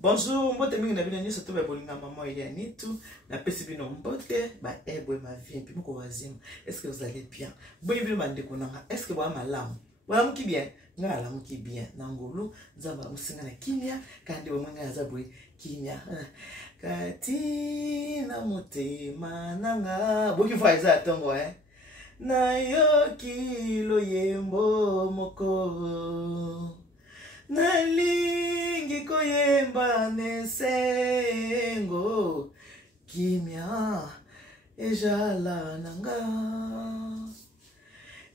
Bonjour, mbote mingi na bino nyonso to ba bolinga maman Eliane tout na pesi bino mbote ba eboy ma vie puis moko wazim. Est-ce que vous allez bien? Boyi bino bande konanga. Est-ce que ba malamu? Wala muki bien? Nga la muki bien. Nangolo nzamba musinga na kimia kandi wa mwanga za boy kimia. Kati na motema nanga. Boki faiza atongo na yoki lo yembo moko. Nalingi koyemba nesengo kimia ejala nanga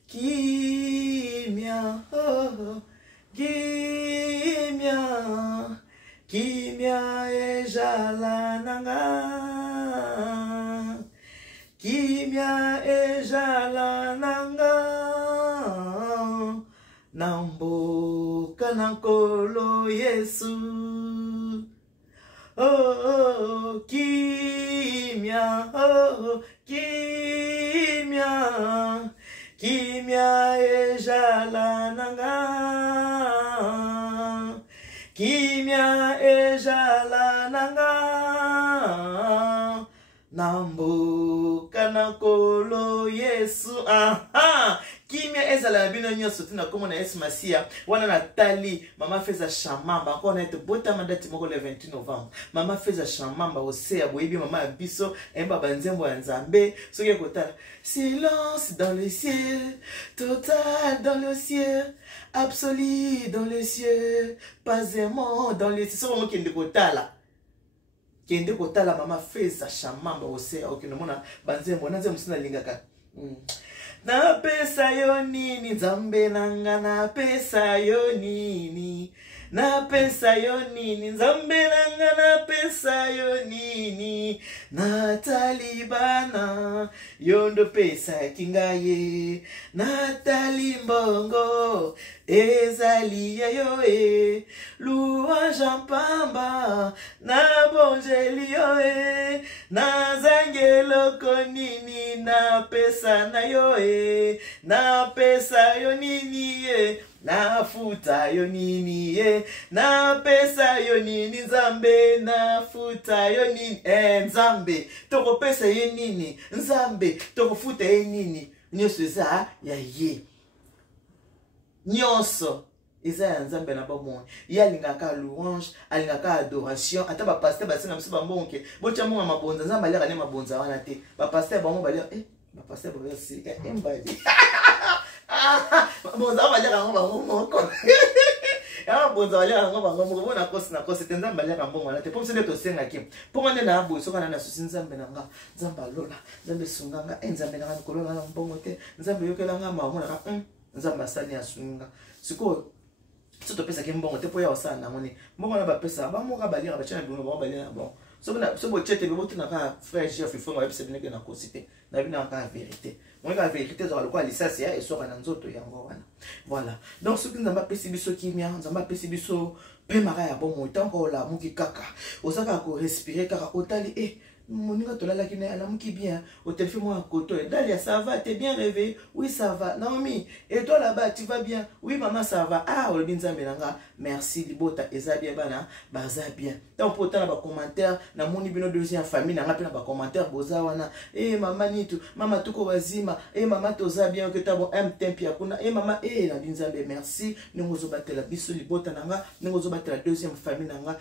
kimia kimia kimia ejala nanga kimia ejala nanga Namboka nankolo Yesu oh kimia kimia kimia ejala nanga kimia ejala nanga Namboka nankolo Yesu aha Kimia ezala bino nyonso tina komo na Yesu Masia wana Nathalie mama feza shamamba encore na bota mandati moko le 28 novembre mama feza shamamba osea boyebi mama biso emba banzembo ya Nzambe soki kotala silence dans les cieux total dans le ciel absolu dans les cieux pas un mot dans les cieux so kende kotala mama feza shamamba osea okinomona banzembo na nzembo sina lingaka na pesa yo nini Nzambe nanga na pesa yo nini na pesa yo nini Nzambe nanga na pesa yo nini na talibana yondo pesa kingaye na talimbongo ezali yo louange pamba na bonjeli yo na zangelo konini na pesa na yo na pesa yo nini na futa yo nini na pesa yo nini Nzambe na futa yo nini Nzambe toko pesa yo nini Nzambe toko futa yo nini nyonso eza ya ye nyonso eza ya Nzambe na bomoi ya lingaka louange alingaka adoration ata ba pasteur basinga biso bambonke bocha monga mabonza Nzambe aleka ne mabonza wana te ba pasteur bango balia ba pasteur ba sika embadi bonza baleka ngo bango moko ya bonza baleka ngo bango moko bona kosi na kosi te Nzambe aleka mbongo wana te po msende to senga ki po ngane na abo soka na susi Nzambe nanga Nzambe alola Nzambe sunganga Nzambe nanga kolola na mbongo te Nzambe yokela nga mamona ka Nzambe asani asunga siko soto pesa ke mbongo te po ya osana na ngone mbongo na ba pesa ba moka balira ba chana bino ba balira bon so bo chete be botina ka frère chef ifo ba pesa bineke na kosite na bina ka vérité moi la vérité zo aloko lisasi ya esoka na nzoto yango wana voilà donc ce que Nzamba pesi biso kimia Nzamba pesi biso pe maka ya bomo tanko la muki kaka osaka ko respirer kaka otali Moninga tolala ki na muki bien au téléphone moi à côté Dalia ça va t'es bien réveillé oui ça va Naomi et toi là-bas tu vas bien oui maman ça va olbi Nzambe nanga merci libota eza bien bana baza bien donc pourtant ba commentaire na moni bino deuxième famille nanga pe na ba commentaire boza wana maman nitu mama tuko wazima maman toza bien que ta bon tempi akuna maman na Nzambe merci ningozo batela biso libota nanga ningozo batela deuxième famille nanga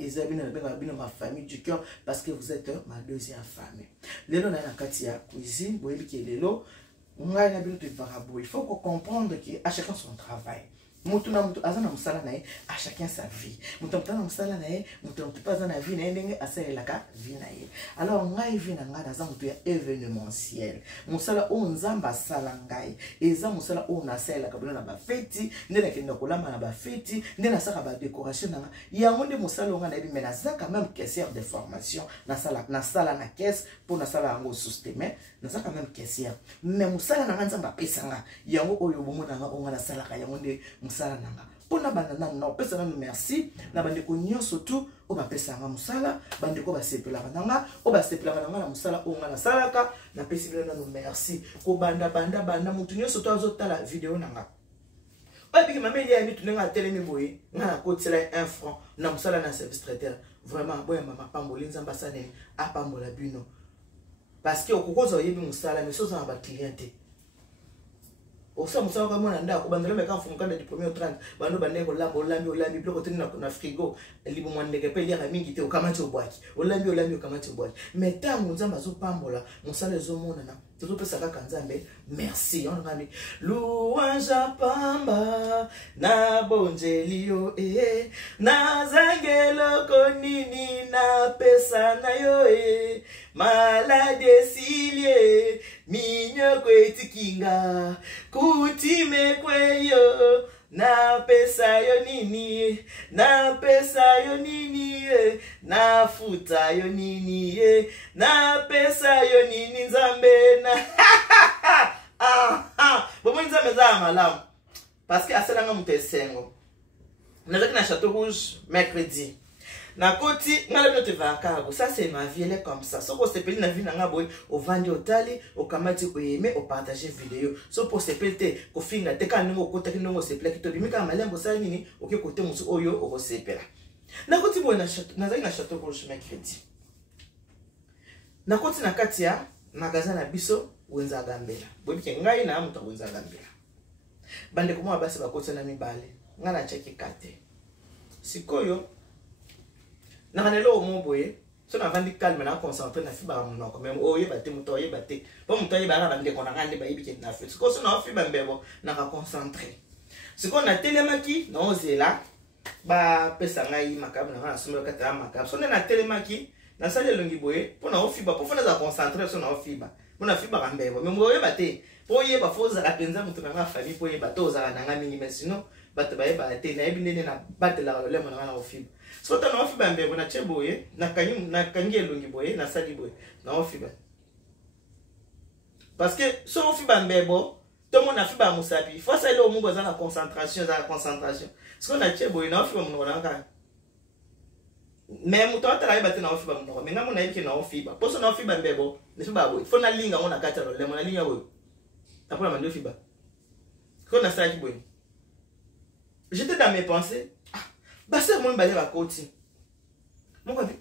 eza bien na bino ma famille du cœur parce que vous êtes ma deuxième famille. Lelo na kati ya cuisine, boyebi ki lelo ngai na bino te il faut comprendre que à chacun son travail. Mutu na mutu azana musala nae à chacun sa vie. Mutu mutana musala nae, mutu pas na vie nae ndenge asalelaka vie nae. Alors ngai vie na ngai naza mutu ya événementiel. Musala o Nzamba sala ngai. Eza musala o nasalelaka bino na ba feti, ndena kenda kolama na ba feti, ndena saka ba décoration na ngai. Yango nde musala nga na bi mais naza quand même caissière de formation. Na sala na caisse pour na sala yango système, naza quand même caissière. Mais musala na Nzamba pesanga. Yango oyo bomo na nga o nga na sala ka yango nde musala nanga pona banana na pesa na merci na bandeko nyonso tout o ba pesa nga musala bandeko ba sepela nanga o ba sepela nanga na musala o nga na salaka na pesi bino na merci ko banda mutu nyonso to azotala video nanga oyo biki mama elia yami tunenga atelemi boye nga na kotela 1 franc na mosala na service traiteur vraiment boya mama pambola nzamba sane apambola bino parce que okokoza oyebi mosala mais soza na ba cliente osa mosala kwa mwana ndako bandela meka mfumukanda du 1er au 30 bando bandeko lambo olambi biloko teni na frigo libo mwandeke pe liaka mingi te okamati obwaki olambi okamati obwaki mais tango nzamba azopambola mosala ezomonana tozopesa kaka nzambe merci on ngami louange pamba na bonjeli yo na zangelo konini na pesa na yo malade silie minyoko etikinga kutime kweyo na pesa yo nini na pesa yo nini na futa yo nini na pesa yo nini nzambe na bomo nzambe za malamu parce que asalanga mutesengo nazaki na Château Rouge mercredi na koti ngala bino te vakago ça c'est ma vie elle est comme ça so ko sepeli na vie nanga boy o vandi otali o kamati o aimer o partager vidéo so pour sepeli te ko finga te ka ningo kota kinongo sepeli to bimika malembo sa nini o ke kote musu oyo o sepela na koti boy na Château Rouge mercredi na koti na kati ya magasin na biso wenza gambela boy ke ngai na amuta wenza gambela bande ko mo basi ba koti na mibale ngana cheki kate sikoyo na kanelo mo boye so na vandi calme na concentré na fiba monoko même oye baté muto oye baté po muto oye bara bande ko na ngande ba yibi na fait ko so na fiba mbebo na ka concentré siko na telemaki na ozela ba pesa ngai makabu na sumba kata makabu so na telemaki na sale longi boye po na ofiba po fona za concentré so na ofiba po na fiba mbebo même oye baté po ye ba foza la penza muto na famille po ye bato za na ngami mais sinon bato ba ye baté na ebinene na batela le mo na ofiba so ta na ofiba mbebo na cheboye na kangi elongi boye na sali boye na ofiba parce que so ofiba mbebo to mo na fiba musabi faut ça ile o mungo za na concentration so na cheboye na ofiba mungo na ka mais muto atala yeba te na ofiba mungo mais ngamo na yiki na ofiba poso na ofiba mbebo ne fiba boye faut na linga ngona kata le mo na linga boye après ma ofiba ko na sali boye j'étais dans mes pensées basi mo mbale ba koti mo ko bi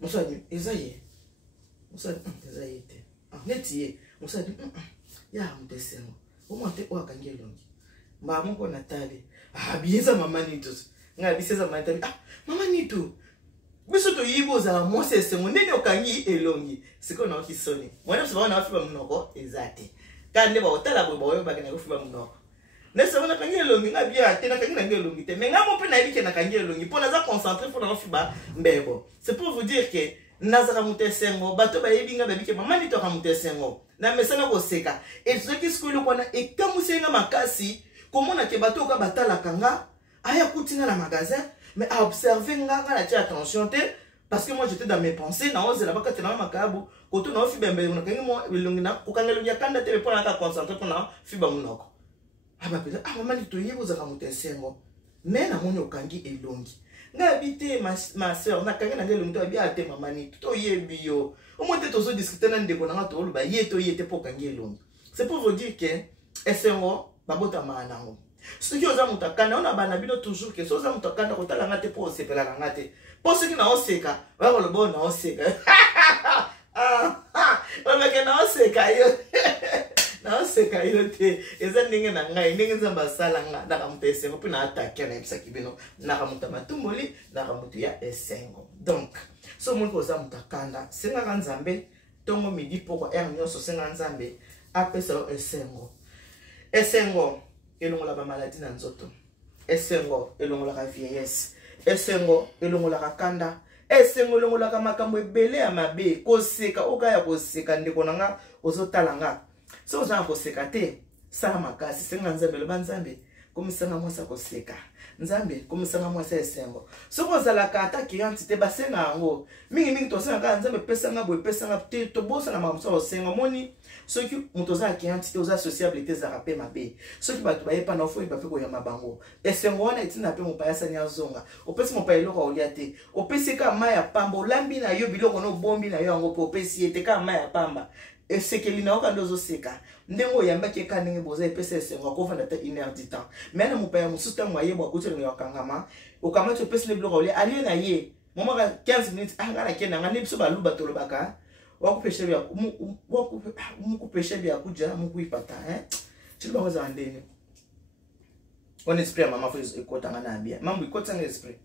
musa ni ezaye te neti musa ni ya mtesemo o mo te o akangelongi mba mo ko natale bieza mama nitu nga biseza mama mama nitu biso to yibo za mo sese mo nene okangi elongi siko na okisoni mwana so na afiba mnoko ezate kande ba otala bo boyo ba kana kufiba mnoko nesa wana kangi elongi nga bia te na kangi na elongi te mais nga mo pe na yiki na kangi elongi po na za concentrer pour na fiba mbebo c'est pour vous dire que nazaka mutesengo bato ba yebinga ba bike mama ni to ka mutesengo na mesana ko seka et ce qui skulu kona e kamusenga makasi komona ke bato ka batala kanga aya kutina na magasin mais à observer nga na tia attention te parce que moi j'étais dans mes pensées na oze la bakate na makabu koto na fiba mbebo na kangi mo elongi na ko kanga elongi kanda te po na ka concentrer pour na fiba munoko mama ni to yebo za mutesengo mais na moni okangi elongi nga habité ma sœur na kangi na elongi to bia te mama ni to yebi yo au moins te tozo discuter na ndeko na to lo ba yeto yete po kangi elongi c'est pour vous dire que esengo babota manango ce qui oza mutakana ona bana bino toujours que soza mutakana ko tala ngate po sepela la ngate po ce qui na oseka ba ko lo bo na oseka on ke na oseka yo na seka ilote eza ninge na ngai ninge nzamba sala nga na kamutese mo pina attaquer na ebisa kibino na kamuta matumboli na kamutu ya esengo donc so mo ko za mutakanda senga kanzambe tongo midi poko nyoso senga nzambe apesa esengo elongola ba maladie na nzoto esengo elongola ka vieillesse esengo elongola ka kanda esengo elongola ka makambo ebele ya mabe koseka okaya koseka ndeko nanga ozotala nga so za koseka te sala makasi senga nzambe loba nzambe komisanga mwasa koseka nzambe komisanga mwasa esengo so kozala ka ata cliente te basenga ngo mingi to senga ka nzambe pesanga boye pesanga te to bosa na mamso osenga moni soki muto za cliente te oza sociabilité za rapé mabe soki bato ba yepa na ofo ba pe ko ya mabango esengo wana etina pe mopayasa nya zonga opesi mopayelo ko olia te opesi ka maya pamba olambi na yo biloko no bombi na yo ngo po opesi ete ka maya pamba et c'est que l'inaoka dozo seka ndengo yamba ke kaningi boza epese sengo ko vanda ta 1h du temps mais na mupaya musuta moye bwa kutsela ngo kangama okamata pese le bloc ole ali na ye moma 15 minutes angana kena ngani biso baluba tolobaka wakupesha bya wakupesha bya kuja mukuipata chiba ngoza andeni on esprit mama fo ikota ngana bia mambo ikota ngana esprit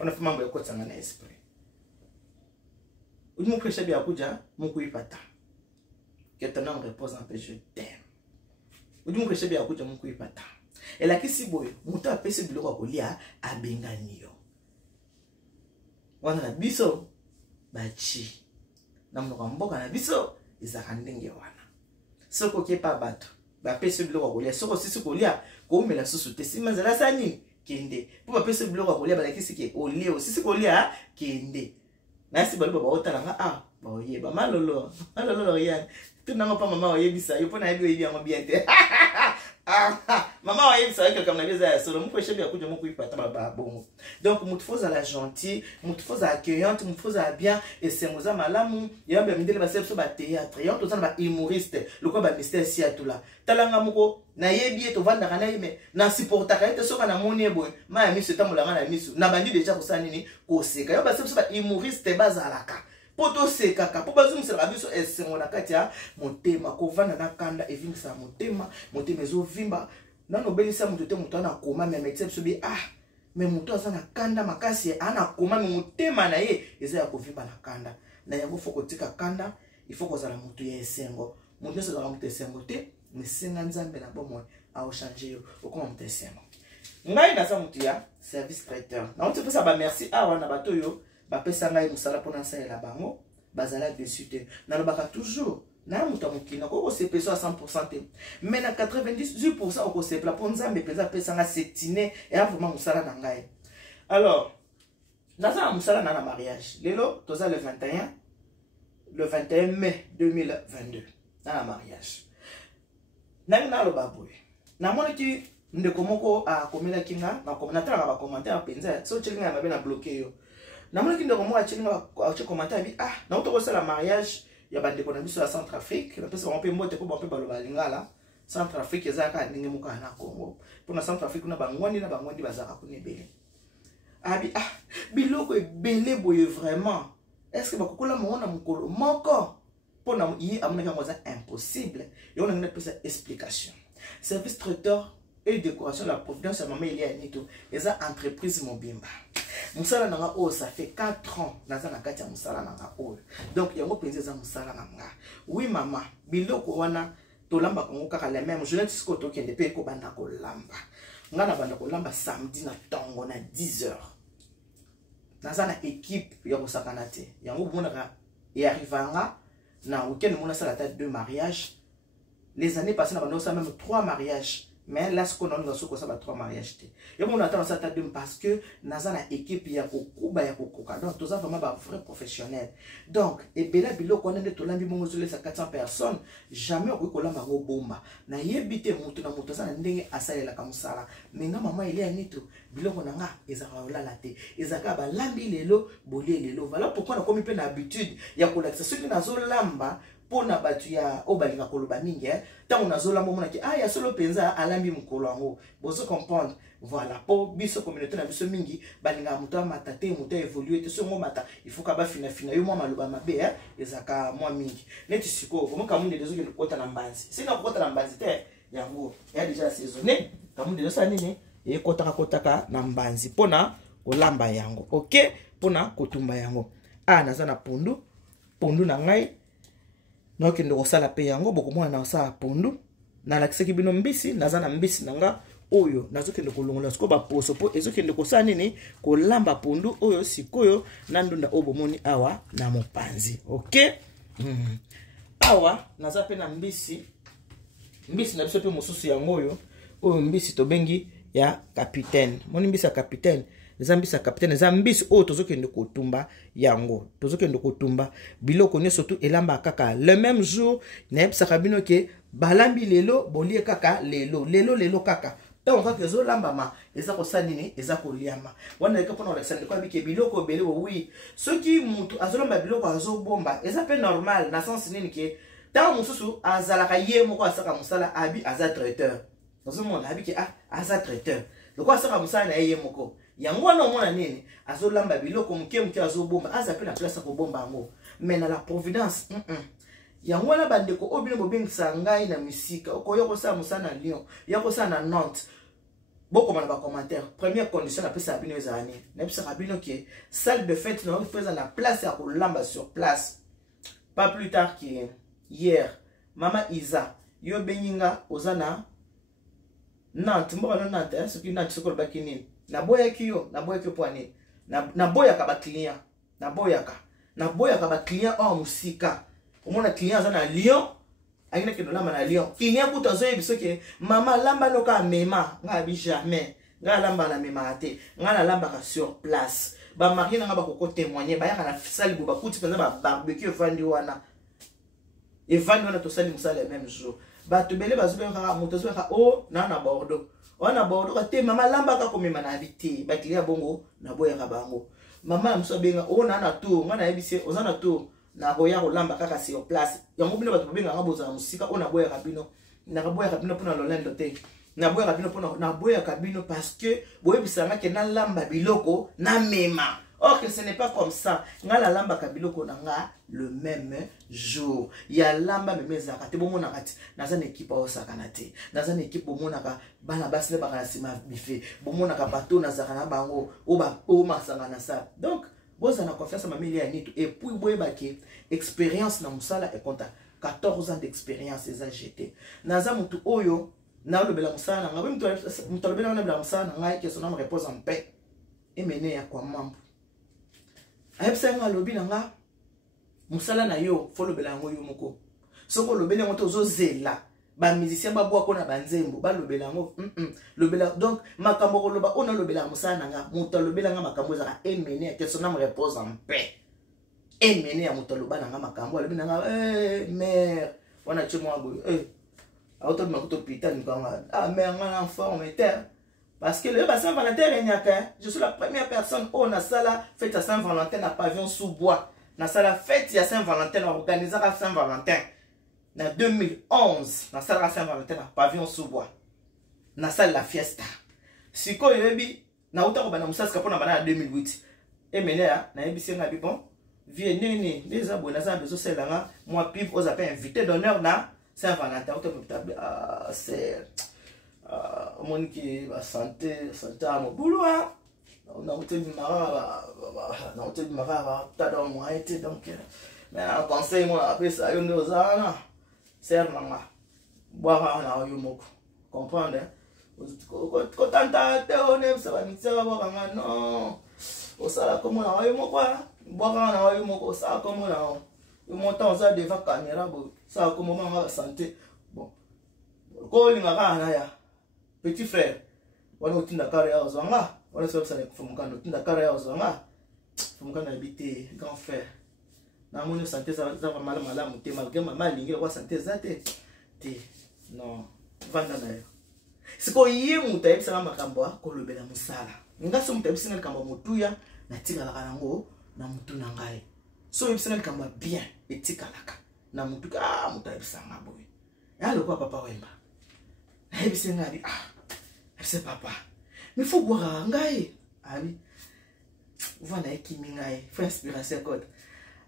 on a mambo ikota ngana esprit mukupesha bya kuja mukuipata que ton nom repose en paix, je t'aime. Ou du mukeshe bya kuja mukuipata. Et la kisi boy, muto apese biloko kolia abenganio. Wana na biso bachi. Na mnoka mboka na biso izaka ndenge wana. Soko ke pa bato, ba pese biloko kolia, soko sisi kolia ko umela susu te simazala sani kende. Po ba pese biloko kolia ba kisi ke olio, sisi kolia kende. Na si baluba ba otala nga ba oyeba malolo yan. Tout n'a pas maman oyebisa yo pona yebi yebi yango bien te maman oyebisa yo comme na beza solo mu pêcher bien kuja mu kuipata baba bongo donc mutu foza la gentil mutu foza accueillante mutu foza bien et c'est moza malamu yamba mindele ba sepso ba théâtre yo to sana ba humoriste lokwa ba mystère si atula talanga muko na yebi to vanda kana yime na supporta ka te soka na moni boy ma ya misu tamulanga na misu na bandi déjà ko sanini ko seka yo ba sepso ba humoriste bazalaka poto sekaka po bazumisa biso esengo na kati ya motema kovanda na kanda evingisa motema ezo vimba nano belisa mutu te mutu ana koma me metse biso bi me mutu aza na kanda makasi ana koma me motema na ye eza ya kovimba na kanda na yango foko tika kanda ifo kozala mutu ya esengo mutu nyonso azala mutu esengo te mesenga nzambe na bomoi ao changer yo okoma mutu esengo ngai naza mutu ya service traiteur na ote pesa ba merci awa na bato yo bapesa ngai musala pona saela bango bazala dessus te nalobaka toujours na mutu mukina ko sepeso à 100% te mais na 98% ko sepla po nzambe pesa pesa nga setine et vraiment musala na ngai alors naza musala na mariage lelo toza le 21 mai 2022 na mariage na loba boy na mona ki ndeko moko a komela kinga na komela ba commentaire penza so chelinga mabe na bloquer yo na mona ki ndeko moko a chelinga a commentaire bi na to ko sala mariage ya bande ko na biso ya Centrafrique na pesa mpe mbote ko mpe baloba lingala Centrafrique ezaka ndenge moko na Congo pour na Centrafrique na bangwani bazaka ko nebele abi biloko ebele boye vraiment est-ce que bakokola mona mukolo moko pour na yi amuna ngoza impossible yo na ngina pesa explication service traiteur et décoration la providence ya maman Elia Nito eza entreprise mobimba musala nanga o ça fait 4 ans naza na kati ya musala nanga o donc yango penza za musala nanga oui maman biloko wana to lamba kongo kaka la même journée tisko to kende pe ko banda ko lamba ngana banda ko lamba samedi na tongo na 10h naza na équipe ya kosakana te yango bonaka et arrivanga na week-end mona sala ta 2 mariages les années passées na banda ça même 3 mariages. Mais là, ce qu'on a, nous avons 3 mariages. Et mon attend ça parce que nous avons une équipe ya kokuba ya kokoka. Donc, nous avons vraiment un vrai professionnel. Donc, et bien là, bilo qu'on a de tout l'ambi mon isolé à 400 personnes, jamais on peut coller un bomba. Na yebite mutu na mutu ça ndenge asala la kamusala. Mais nga maman il est nito bilo qu'on a ezaka la laté. Ezaka ba lambi lelo, bolé lelo. Voilà pourquoi on a comme une habitude ya kolakisa ceux qui nazo lamba pona batu ya obalinga koloba mingi tango nazola mona ki ya solo penza alambi mukolo yango bozo comprendre voilà po biso communauté na biso mingi balinga muto matate muto évoluer te so mata il faut ka ba fina yo mwa maloba mabe ezaka mwa mingi neti siko komo kamunde dezo ke kota na mbanzi sina kota na mbanzi te yango ya déjà saisonné kamunde dezo sa nini e kotaka na mbanzi pona kolamba yango OK pona kotumba yango naza na pundu na ngai donc ndo sala pe yango bokomona na sala pondu na lakiseki bino mbisi naza na mbisi nanga oyo nazokende kolongola siko ba poso po ezokende kosala nini kolamba pondu oyo sikoyo na ndunda obomoni awa na mopanzi OK awa naza pe na mbisi na biso pe mosusu yango oyo mbisi to bengi ya capitaine moni mbisi ya capitaine Zambisa capitaine Zambis o tozokende kotumba yango tozokende kotumba biloko ne surtout elamba kaka le même jour na ebsaka bino ke balambi lelo bolie kaka lelo kaka tant que les autres lambama eza ko sanini eza ko liama wana eka pona Alexandre ko bike biloko belé oui ceux qui mutu azolomba biloko azobomba eza pe normal na sens nini ke tant mususu azalaka ye moko asaka musala abi aza traiteur dans un monde abi ke aza traiteur loko asaka musala na ye moko yango wana omona nini azolamba biloko muke azobomba aza pe na place ko bomba ngo mais na la providence yango wana bandeko obino bobengisa ngai na misika okoyo ko sa musana na Lyon yako sa na Nantes beaucoup de commentaires. Première condition, la plus abino les années. N'est pas abino qui est salle de fête, nous faisons la place à Colamba sur place. Pas plus tard qu'hier, Maman Isa, yo beninga ozana Nantes, mbona Nantes, ce qui Nantes ce qu'on bakini. Na boya kiyo poani. Na boya ka ba client, na boya ka ba client en musika. Au moins client zana Lyon. Aina ke lamba na Lyon kinya kuta zo yebiso ke mama lamba noka mema nga bi jamais nga lamba na mema ate nga na lamba ka sur place ba mari nga ba ko témoigner ba ya na salle bo ba kuti penza ba barbecue vandi wana e vandi wana to sali musala même jour ba to bele ba zo be ka moto zo ka o na Bordeaux wana Bordeaux ka te mama lamba ka ko mema na habité ba kliya bongo na boya ka bango mama mso benga o na tour nga na yebise ozana tour na boya rolamba kaka sur place yango bino bato benga ngaboza musika ona boya kabino na boya kabino pona lolendo te na boya kabino pona na boya kabino parce que boye bisanga ke na lamba biloko na mema or que ce n'est pas comme ça nga la lamba kabiloko na nga le même jour ya lamba memeza ka te bomona kati na za équipe o sakana te na za équipe bomona ka bana basile baka sima bife bomona ka bato na zakana bango o ba o masanga na ça donc vous avez confiance à ma mère et puis vous avez expérience dans musala et compta 14 ans d'expérience et jeté naza mutu oyo na le bela musala nga mutu le bela na bela musala nga que son âme repose en paix et mené à quoi mambo ayepsa nga lobi nga musala na yo fo le bela ngo yo moko soko le bela ngo zo zela ba musicien ba bwa ko na banzembo ba lobela ngo lobela donc makambo ko loba ona lobela musana nga muto lobela nga makambo za emene que son âme repose en paix emene ya muto loba nga makambo lobela nga mère wana chimo ngo auto makuto pitani nga mère nga en forme terre parce que le bassin Valentin Renyaka je suis la première personne on a sala fête à Saint-Valentin à pavillon sous bois na sala fête à Saint-Valentin organisée à Saint-Valentin. En 2011, dans la salle Saint-Valentin, pavillon sous bois. Dans la salle la fiesta. Si ko yebi, na uta ko bana musas kapona bana 2008. Et menea, na yebi si nga bi bon. Vie nene, les abonnés za bezo selanga, moi pib aux appels invité d'honneur na Saint-Valentin. Uta c'est mon qui va santé à mon boulot. Na uta bi mara ta do mo été donc mais un conseil moi après ça yo ndo zana. Ser mama boire na yo moko comprendre ko tanta te one ça va mixer ba nga non o sala comme na yo moko boire na yo moko ça comme na yo montant ça devant caméra bo ça comme mama santé bon ko linga kana ya petit frère wana utinda kare ya ozanga wana so ça fumuka utinda kare ya ozanga fumuka na bité grand frère na moni santé ça va mal malamu te malgré mama lingi kwa santé zate te non vanda na yo siko yi muta yebisa makambo ko lobela musala ngasi muta yebisa makambo mutuya na tika la kanango na mutu na ngai so yebisa makambo bien etika laka na mutu ka muta yebisa ngaboy ya lo kwa papa wemba yebisa ngadi c'est papa mais faut boire ngai ali vana ekimi ngai faut inspiration code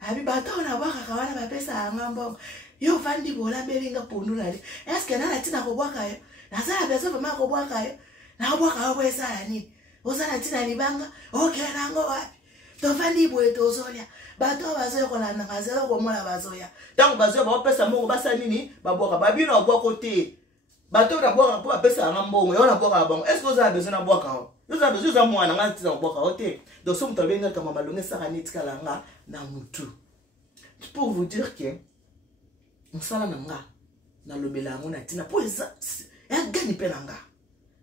abi bato na bwaka kawana bapesa ngambo yo vandi bola belinga pondula li eske na tina ko bwaka yo na sala beso mama ko bwaka yo na bwaka yo esala ni ozana tina libanga okay nango wapi to vandi boye to zolia bato bazo ko na ngazela ko mola bazoya tango bazo ba pesa mongo basa nini babwaka babino bwako te bato na bwaka po bapesa ngambo yo na bwaka bango eske oza beso na bwaka yo yoza beso za mwana ngati na bwaka yo te donc so muto benga kama malonge saka ni tikala nga na mutu pour vous dire que musala nanga na lobela ngona tina po eza ya gani pe nanga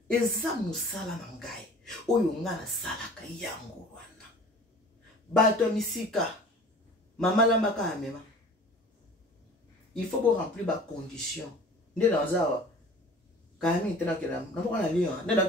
eza musala nangai oyo nga na salaka yango wana bato misika mama lamba ka amema il faut pour remplir ba condition nde na zawa Camille, tu n'as que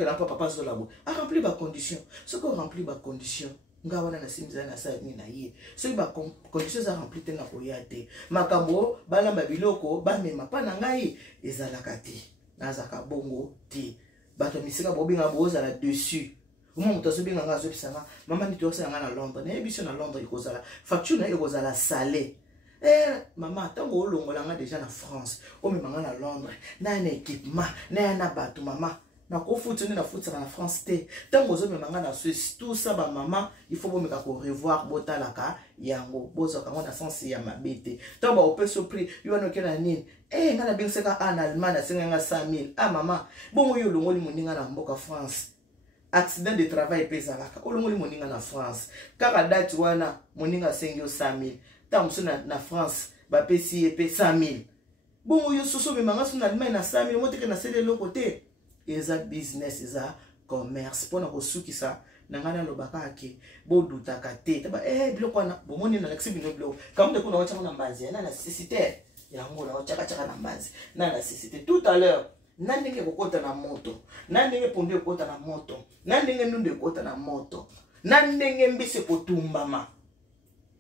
la papa Zolabo. A rempli ma condition. Ce qu'on remplit ma condition. Nga wana na simza na sa ni na ye. Ce qui ba condition za rempli te na koyate. Makambo bala babiloko ba mema pa na ngai ezalaka te. Nazaka bongo te. Bato misika bobinga boza la dessus. Moi muto so binga nga zo pisanga. Mama ni to sa nga na Londres. Na ebiso na Londres ikozala. Facture na ikozala salé. Maman, tant que vous avez déjà en France, ou même en Londres, na un équipement, na un bateau, maman. Na ko foot na foot en France té. Tant que vous avez en Suisse, tout ça ba maman, il faut me revoir botalaka yango bozo ka na sens ya mabete. Tant ba opé so prix, yo no kena nini. Ngana bien seka en Allemagne, senga 100,000. Ah maman, bon yo longoli moninga na mboka France. Accident de travail pezalaka. O longoli moninga na France. Kaka date wana moninga sengyo 100,000. Na France, ba pesi epé 100,000. Bon, yo soso me manga sur Allemagne na 100,000, mo teke na sele lo côté. Eza business, eza commerce. Pona ko suki sa, na ngana lo baka ke, bo dutaka te. Taba biloko na, bo moni na leksi bino biloko. Comme de kuna wacha na mbazi, na nécessité. Yango na wacha chaka na mbazi, na nécessité. Tout à l'heure, na ndenge kokota na moto, na ndenge ponde kokota na moto, na ndenge nunde kokota na moto, na ndenge mbisi kotumbama.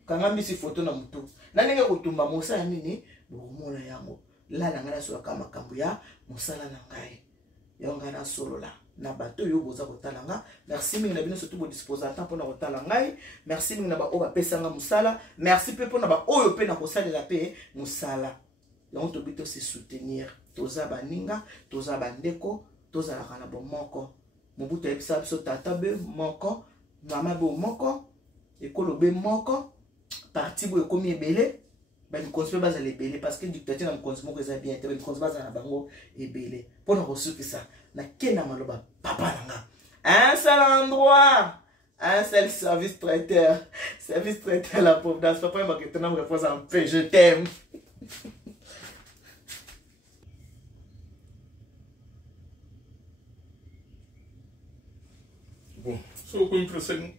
Kanga mbisi photo na mutu na ndenge kotumba mosala nini bokomona yango la na ngana sola kama makambo ya mosala na ngai yo ngana solola na bato yo boza kotala nga. Merci mingi na bino surtout bo disposateur pour na kotala ngai. Merci mingi na ba o ba pesanga musala. Merci pe pour na ba oyo pe na kosalela pe musala. Donc to bito se soutenir toza baninga toza bandeko toza la kana bo moko mobuto ebisa biso tata be moko mama be moko ekolo be moko parti bo ekomi ebele ba mi konse baza lebele parce que dictateur na konse moko eza bien te ba konse baza na bango ebele pona ko sukisa na kena maloba papa nanga un seul endroit un seul service traiteur la providence papa m'a que me réponse en paix je t'aime. Bon, so ko impression